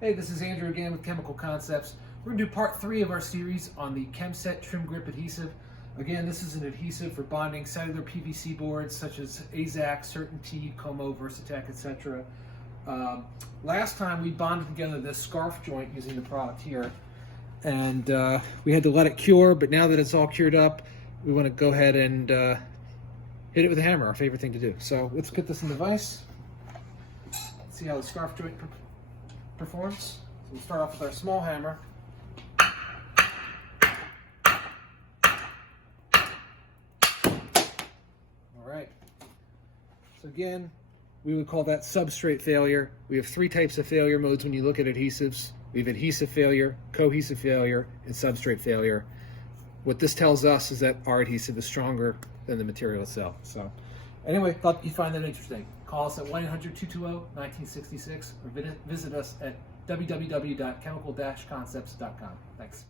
Hey, this is Andrew again with Chemical Concepts. We're going to do part 3 of our series on the ChemSet TrimGrip Adhesive. Again, this is an adhesive for bonding cellular PVC boards such as AZAC, Certainty, Como, Versatec, etc. Last time we bonded together this scarf joint using the product here, and we had to let it cure, but now that it's all cured up, we want to go ahead and hit it with a hammer, our favorite thing to do. So let's get this in the vise. Let's see how the scarf joint performs. So we'll start off with our small hammer. Alright, so again, we would call that substrate failure. We have 3 types of failure modes when you look at adhesives. We have adhesive failure, cohesive failure, and substrate failure. What this tells us is that our adhesive is stronger than the material itself. So anyway, thought you'd find that interesting. Call us at 1-800-220-1966 or visit us at www.chemical-concepts.com. Thanks.